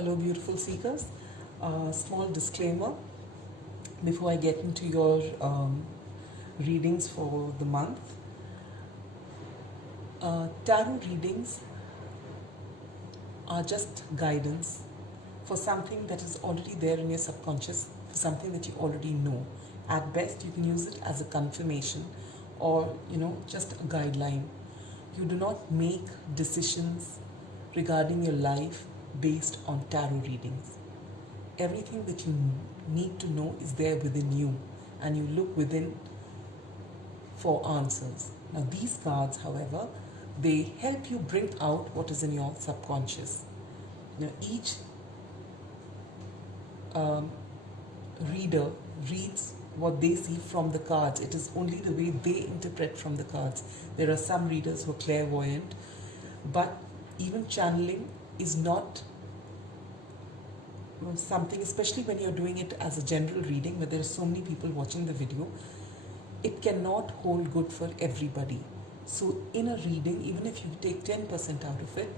Hello, beautiful seekers. Small disclaimer before I get into your readings for the month. Tarot readings are just guidance for something that is already there in your subconscious, for something that you already know. At best, you can use it as a confirmation or, just a guideline. You do not make decisions regarding your life based on tarot readings. Everything that you need to know is there within you, and you look within for answers. Now, these cards, however, they help you bring out what is in your subconscious. Now, each reader reads what they see from the cards. It is only the way they interpret from the cards. There are some readers who are clairvoyant, but even channeling is not something, especially when you're doing it as a general reading where there are so many people watching the video, it cannot hold good for everybody. So in a reading, even if you take 10% out of it,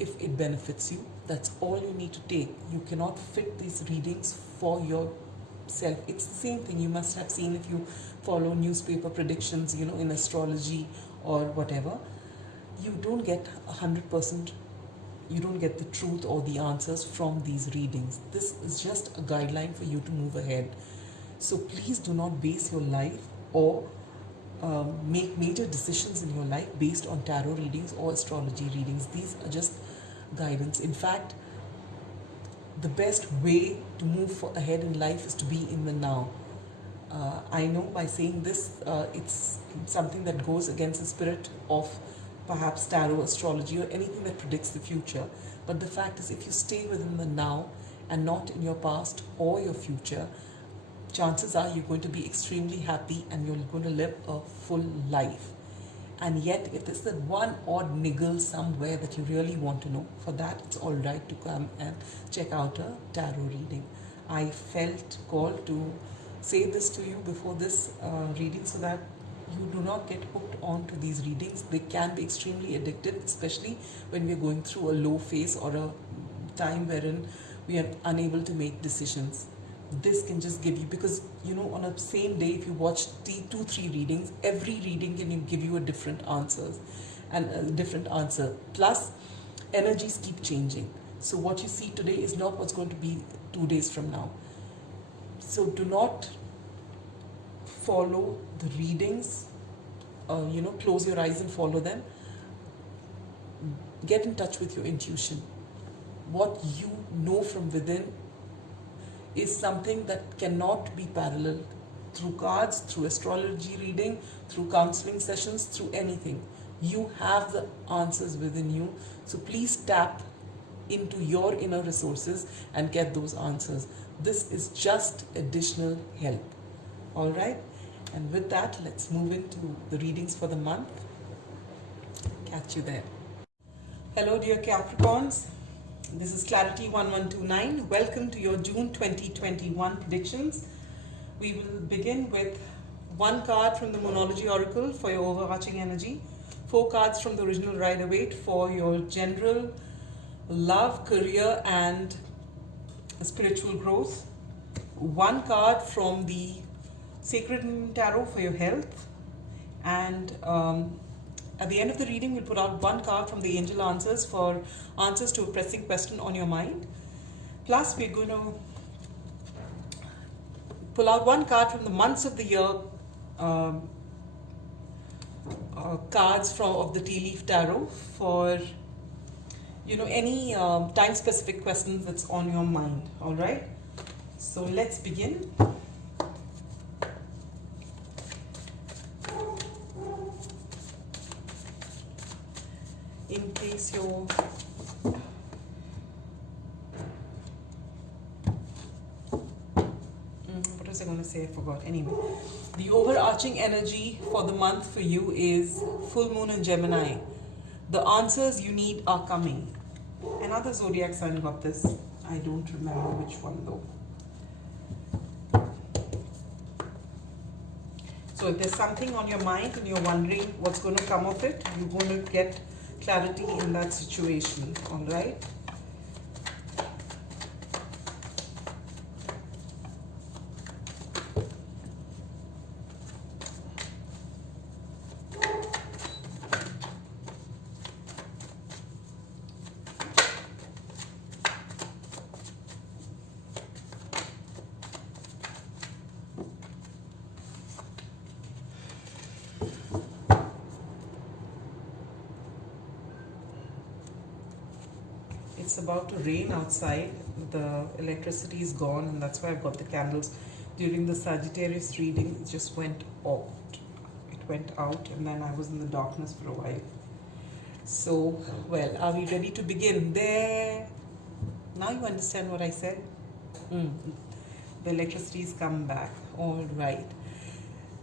if it benefits you, that's all you need to take. You cannot fit these readings for yourself. It's the same thing you must have seen if you follow newspaper predictions, in astrology or whatever. You don't get 100%, you don't get the truth or the answers from these readings. This is just a guideline for you to move ahead. So please do not base your life or make major decisions in your life based on tarot readings or astrology readings. These are just guidance. In fact, the best way to move ahead in life is to be in the now. I know by saying this, it's something that goes against the spirit of perhaps tarot, astrology, or anything that predicts the future. But the fact is, if you stay within the now and not in your past or your future, chances are you're going to be extremely happy and you're going to live a full life. And yet, if there's that one odd niggle somewhere that you really want to know, for that it's all right to come and check out a tarot reading. I felt called to say this to you before this reading so that you do not get hooked on to these readings. They can be extremely addictive, especially when we're going through a low phase or a time wherein we are unable to make decisions. This can just give you, because on a same day, if you watch 2-3 readings, every reading can give you a different answers and a different answer. Plus, energies keep changing. So what you see today is not what's going to be 2 days from now. So do not follow the readings, close your eyes and follow them. Get in touch with your intuition. What you know from within is something that cannot be paralleled through cards, through astrology reading, through counseling sessions, through anything. You have the answers within you. So please tap into your inner resources and get those answers. This is just additional help. All right? And with that, let's move into the readings for the month. Catch you there. Hello, dear Capricorns. This is Clarity 1129. Welcome to your June 2021 predictions. We will begin with one card from the Moonology Oracle for your overarching energy, 4 cards from the original Rider-Waite for your general love, career, and spiritual growth, 1 card from the Sacred Tarot for your health, and at the end of the reading, we'll put out 1 card from the Angel Answers for answers to a pressing question on your mind. Plus, we're going to pull out 1 card from the months of the year cards of the Tea Leaf Tarot for any time-specific questions that's on your mind. All right. So let's begin. In case you're what was I going to say? I forgot. Anyway, the overarching energy for the month for you is full moon in Gemini. The answers you need are coming. Another zodiac sign got this. I don't remember which one though. So if there's something on your mind and you're wondering what's going to come of it, you're going to get clarity in that situation. All right. It's about to rain outside. The electricity is gone, and that's why I've got the candles. During the Sagittarius reading, it just went out. It went out, and then I was in the darkness for a while. So, well, are we ready to begin? There. Now you understand what I said? The electricity has come back. All right.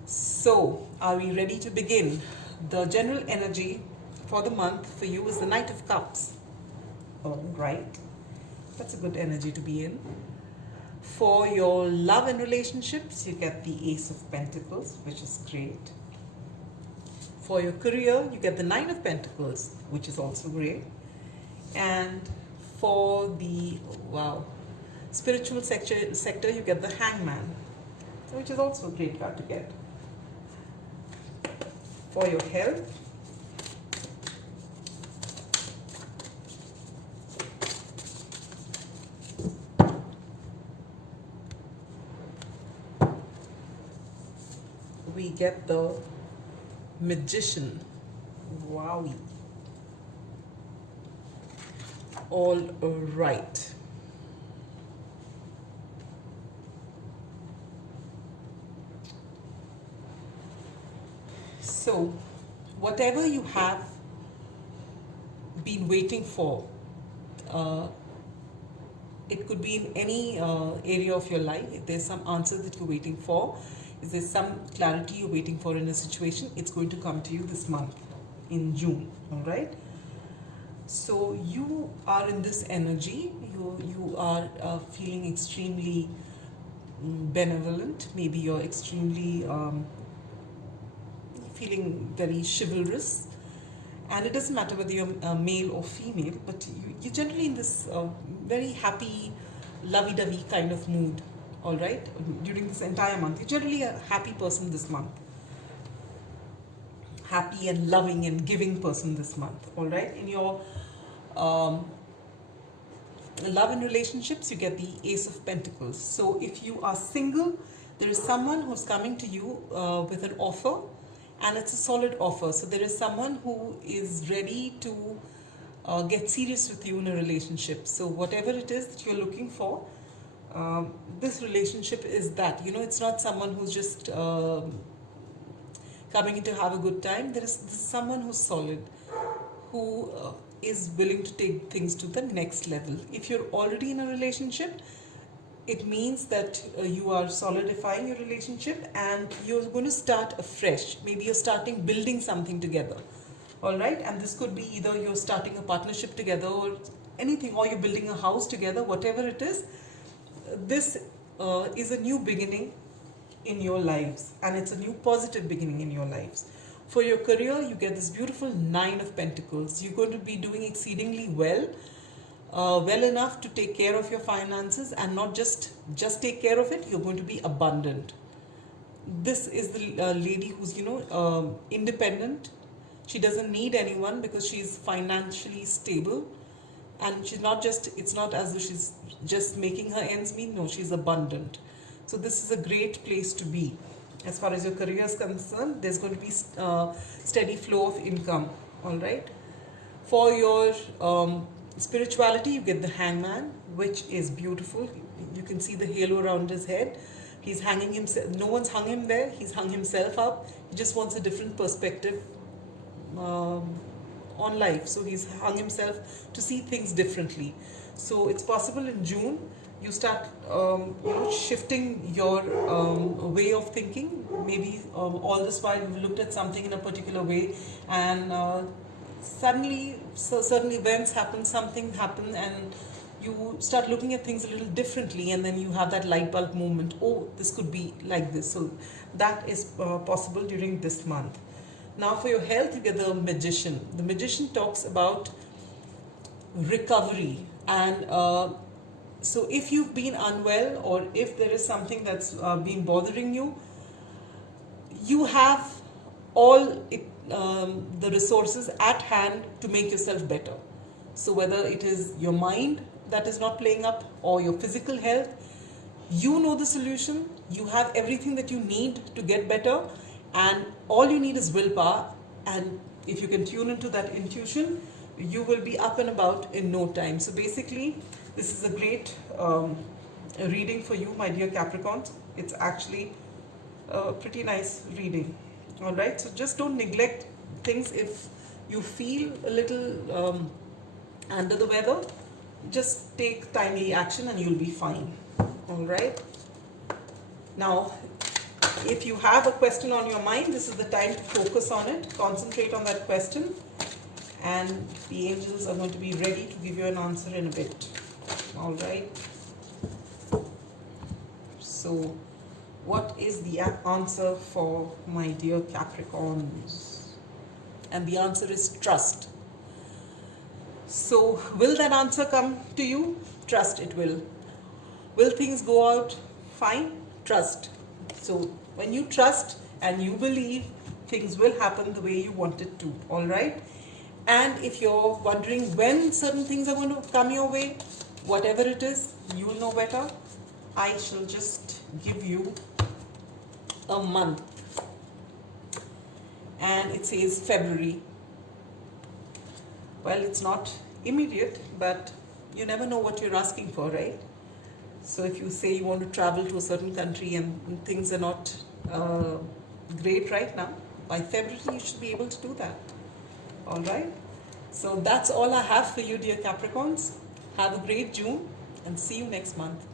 So, are we ready to begin? The general energy for the month for you is the Knight of Cups. All right. That's a good energy to be in. For your love and relationships, you get the Ace of Pentacles, which is great. For your career, you get the Nine of Pentacles, which is also great. And for the, spiritual sector, you get the Hangman, which is also a great card to get. For your health, we get the Magician. Wowie. All right. So, whatever you have been waiting for, it could be in any area of your life. If there's some answers that you're waiting for, if there's some clarity you're waiting for in a situation, it's going to come to you this month, in June, all right? So you are in this energy, you are feeling extremely benevolent, maybe you're extremely feeling very chivalrous, and it doesn't matter whether you're male or female, but you're generally in this very happy, lovey-dovey kind of mood, all right, during this entire month. You're generally a happy person this month. Happy and loving and giving person this month, all right? In your love and relationships, you get the Ace of Pentacles. So if you are single, there is someone who's coming to you with an offer, and it's a solid offer. So there is someone who is ready to get serious with you in a relationship. So whatever it is that you're looking for, this relationship is that. You know, it's not someone who's just coming in to have a good time. There is someone who's solid, who is willing to take things to the next level. If you're already in a relationship, it means that you are solidifying your relationship and you're going to start afresh. Maybe you're starting building something together, all right? And this could be either you're starting a partnership together or anything, or you're building a house together, whatever it is. This is a new beginning in your lives, and it's a new positive beginning in your lives. For your career, you get this beautiful Nine of Pentacles. You're going to be doing exceedingly well, well enough to take care of your finances, and not just take care of it, you're going to be abundant. This is the lady who's, independent. She doesn't need anyone because she's financially stable, and she's not just, it's not as though she's just making her ends meet. No, she's abundant. So this is a great place to be. As far as your career is concerned, there's going to be steady flow of income, all right? For your spirituality, you get the Hangman, which is beautiful. You can see the halo around his head. He's hanging himself. No one's hung him there. He's hung himself up. He just wants a different perspective on life. So he's hung himself to see things differently. So it's possible in June you start shifting your way of thinking. Maybe all this while you've looked at something in a particular way, and suddenly certain events happen, something happen, and you start looking at things a little differently, and then you have that light bulb moment. Oh, this could be like this. So that is possible during this month. Now for your health, you get the Magician. The Magician talks about recovery, and so if you've been unwell, or if there is something that's been bothering you, you have all the resources at hand to make yourself better. So whether it is your mind that is not playing up, or your physical health, you know the solution. You have everything that you need to get better, and all you need is willpower. And if you can tune into that intuition, you will be up and about in no time. So basically, this is a great reading for you, my dear Capricorns. It's actually a pretty nice reading. All right, so just don't neglect things. If you feel a little under the weather, just take timely action and you'll be fine. All right. Now, if you have a question on your mind, this is the time to focus on it, concentrate on that question, and the angels are going to be ready to give you an answer in a bit. All right. So, what is the answer for my dear Capricorns? And the answer is trust. So, will that answer come to you? Trust it will. Will things go out fine? Trust. So, when you trust and you believe, things will happen the way you want it to. All right. And if you're wondering when certain things are going to come your way, whatever it is, you will know better. I shall just give you a month. And it says February. Well, it's not immediate, but you never know what you're asking for, right? So if you say you want to travel to a certain country and things are not great right now, by February you should be able to do that. All right. So that's all I have for you, dear Capricorns. Have a great June and see you next month.